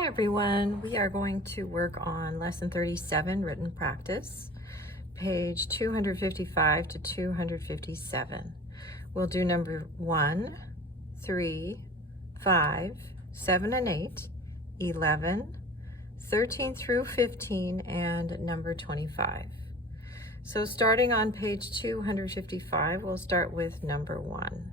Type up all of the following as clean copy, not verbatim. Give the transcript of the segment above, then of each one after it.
Hi everyone, we are going to work on lesson 37, written practice, page 255 to 257. We'll do number 1, 3, 5, 7 and 8, 11, 13 through 15, and number 25. So starting on page 255, we'll start with number 1.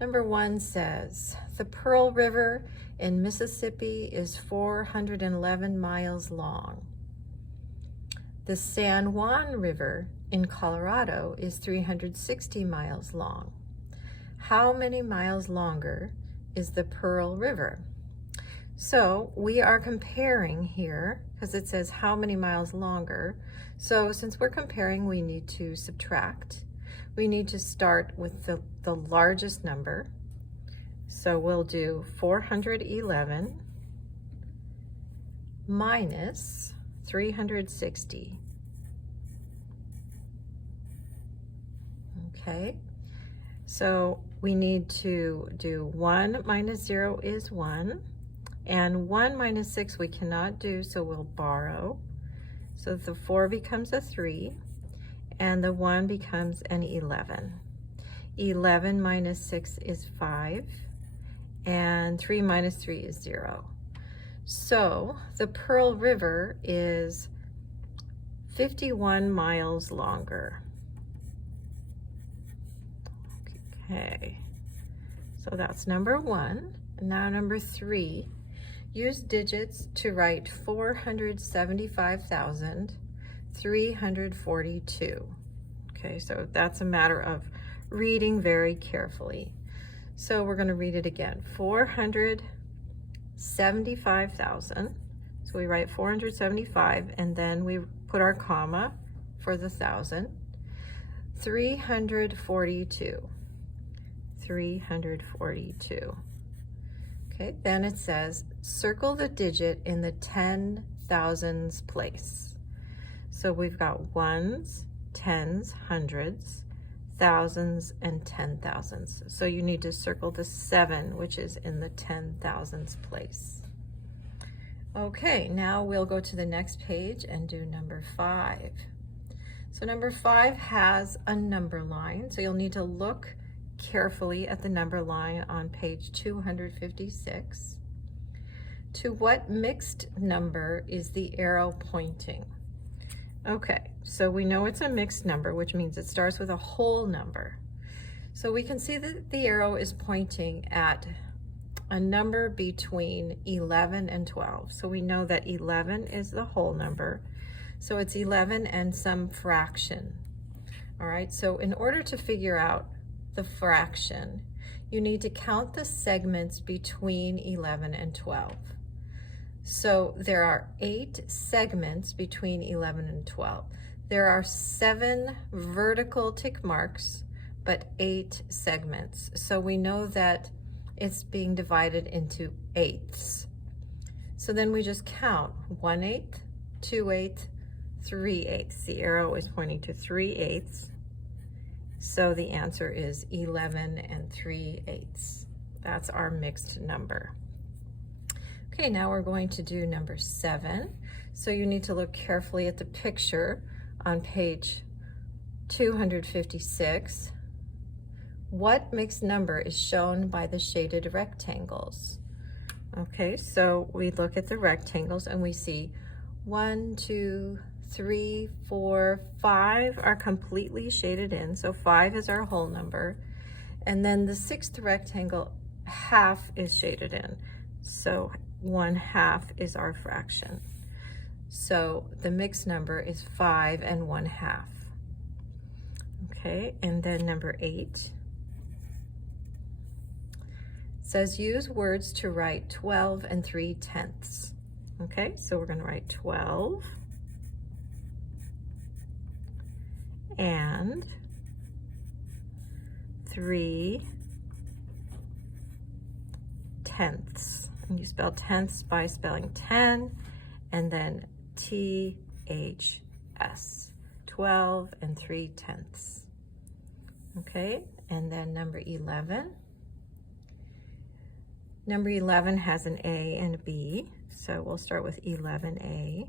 Number 1 says, the Pearl River in Mississippi is 411 miles long. The San Juan River in Colorado is 360 miles long. How many miles longer is the Pearl River? So we are comparing here because it says how many miles longer. So since we're comparing, we need to subtract. We need to start with the largest number. So we'll do 411 minus 360. Okay, so we need to do 1 minus 0 is 1, and 1 minus 6 we cannot do, so we'll borrow. So the 4 becomes a 3, and the 1 becomes an 11. 11 minus 6 is 5, and 3 minus 3 is 0. So the Pearl River is 51 miles longer. Okay, so that's number 1. Now number 3, use digits to write 475,342. Okay, so that's a matter of reading very carefully. So we're going to read it again. 475,000. So we write 475 and then we put our comma for the 1,000. 342. 342. Okay, then it says circle the digit in the 10,000s place. So we've got ones, tens, hundreds, thousands, and 10,000s. So you need to circle the 7, which is in the 10,000s place. Okay, now we'll go to the next page and do number 5. So number 5 has a number line, so you'll need to look carefully at the number line on page 256. To what mixed number is the arrow pointing? Okay, so we know it's a mixed number, which means it starts with a whole number. So we can see that the arrow is pointing at a number between 11 and 12. So we know that 11 is the whole number. So it's 11 and some fraction. All right, so in order to figure out the fraction, you need to count the segments between 11 and 12. So there are 8 segments between 11 and 12. There are 7 vertical tick marks, but 8 segments. So we know that it's being divided into eighths. So then we just count 1/8, 2/8, 3/8. The arrow is pointing to 3/8. So the answer is 11 and 3/8. That's our mixed number. Okay, now we're going to do number 7. So you need to look carefully at the picture on page 256. What mixed number is shown by the shaded rectangles? Okay, so we look at the rectangles and we see 1, 2, 3, 4, 5 are completely shaded in. So 5 is our whole number. And then the 6th rectangle, half is shaded in. So 1/2 is our fraction. So the mixed number is 5 and 1/2. Okay, and then number 8 says use words to write 12 and 3/10. Okay, so we're going to write 12 and 3/10. And you spell tenths by spelling 10 and then THS. 12 and 3/10. Okay, and then number 11. Number 11 has an A and a B, so we'll start with 11A. It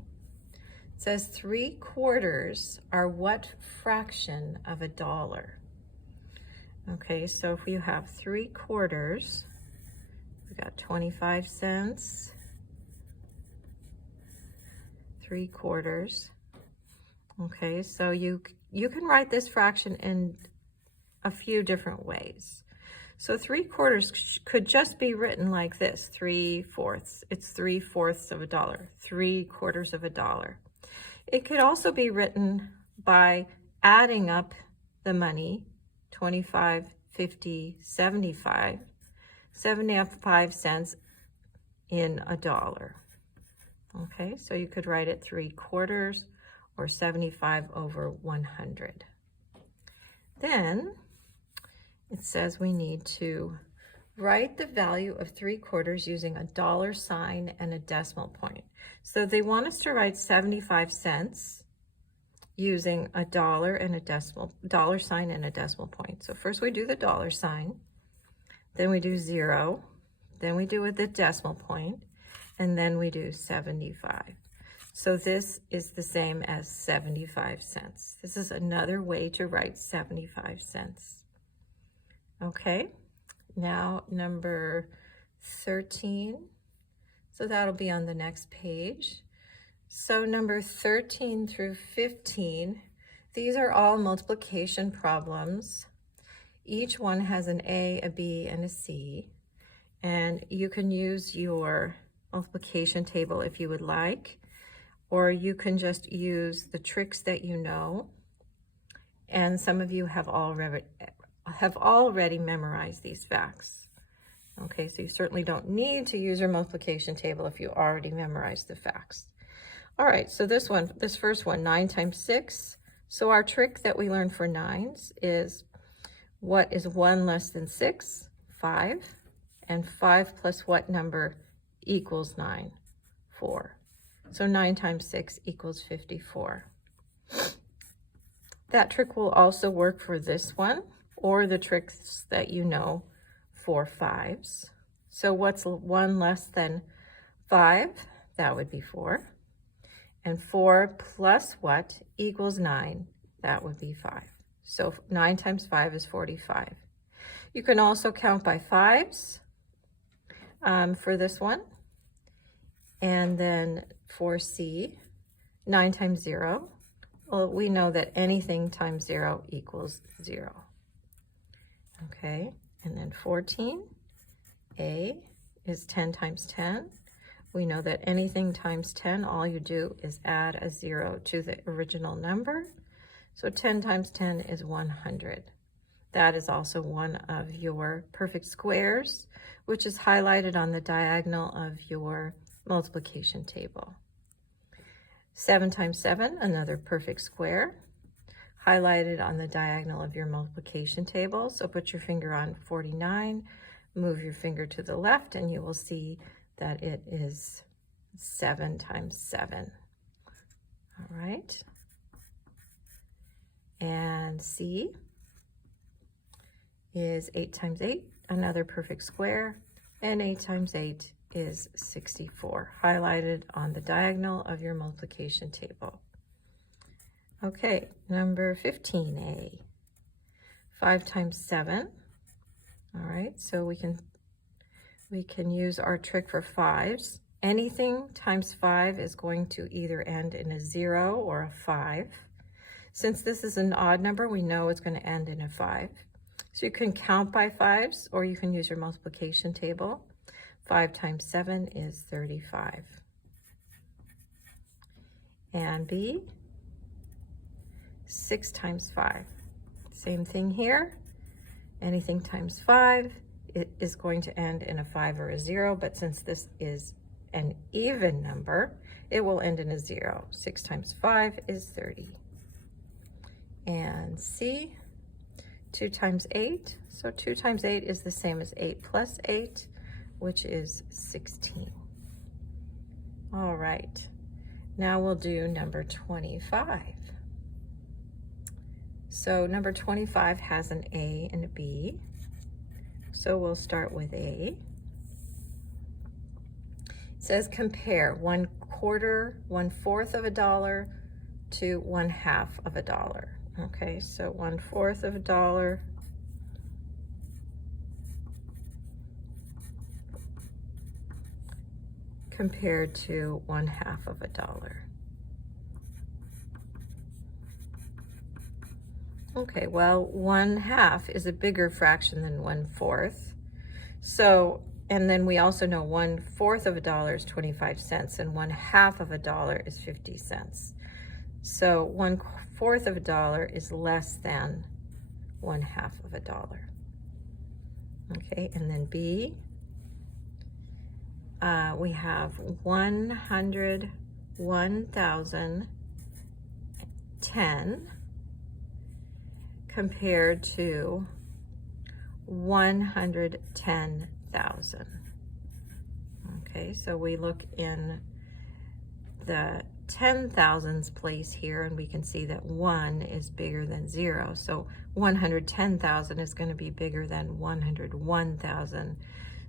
says 3/4 are what fraction of a dollar? Okay, so if you have 3/4, we got 25 cents, 3/4. Okay, so you can write this fraction in a few different ways. So 3/4 could just be written like this, 3/4. It's 3/4 of a dollar, 3/4 of a dollar. It could also be written by adding up the money, 25, 50, 75, 75 cents in a dollar. Okay, so you could write it 3/4 or 75 over 100. Then it says we need to write the value of 3/4 using a dollar sign and a decimal point. So they want us to write 75 cents using a dollar and a dollar sign and a decimal point. So first we do the dollar sign, then we do 0, then we do with the decimal point, and then we do 75. So this is the same as 75 cents. This is another way to write 75 cents. Okay, now number 13. So that'll be on the next page. So number 13 through 15, these are all multiplication problems. Each one has an A, a B, and a C. And you can use your multiplication table if you would like, or you can just use the tricks that you know. And some of you have already memorized these facts. Okay, so you certainly don't need to use your multiplication table if you already memorized the facts. All right, so this first one, 9 times 6. So our trick that we learned for 9s is, what is 1 less than 6? 5. And 5 plus what number equals 9? 4. So 9 times 6 equals 54. That trick will also work for this one, or the tricks that you know for 5s. So what's 1 less than 5? That would be 4. And 4 plus what equals 9? That would be 5. So 9 times 5 is 45. You can also count by 5s for this one. And then for C, 9 times 0. Well, we know that anything times 0 equals 0. Okay, and then 14, A is 10 times 10. We know that anything times 10, all you do is add a 0 to the original number. So 10 times 10 is 100. That is also one of your perfect squares, which is highlighted on the diagonal of your multiplication table. 7 times 7, another perfect square, highlighted on the diagonal of your multiplication table. So put your finger on 49, move your finger to the left, and you will see that it is 7 times 7. All right. And C is 8 times 8, another perfect square, and 8 times 8 is 64, highlighted on the diagonal of your multiplication table. Okay, number 15A, 5 times 7. All right, so we can use our trick for 5s. Anything times 5 is going to either end in a 0 or a 5. Since this is an odd number, we know it's going to end in a 5. So you can count by 5s, or you can use your multiplication table. 5 times 7 is 35. And B, 6 times 5. Same thing here. Anything times 5, it is going to end in a 5 or a 0, but since this is an even number, it will end in a 0. 6 times 5 is 30. And C, 2 times 8. So 2 times 8 is the same as 8 plus 8, which is 16. All right, now we'll do number 25. So number 25 has an A and a B. So we'll start with A. It says compare 1/4, 1/4 of a dollar to 1/2 of a dollar. Okay, so 1/4 of a dollar compared to 1/2 of a dollar. Okay, well, 1/2 is a bigger fraction than 1/4. So, and then we also know 1/4 of a dollar is 25 cents and 1/2 of a dollar is 50 cents. So 1/4 of a dollar is less than 1/2 of a dollar. Okay, and then B, we have 101,010 compared to 110,000. Okay, so we look in the 10,000s place here and we can see that 1 is bigger than 0. So 110,000 is going to be bigger than 101,000.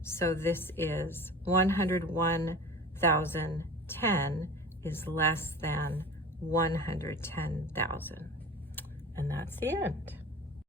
So this is 101,010 is less than 110,000. And that's the end.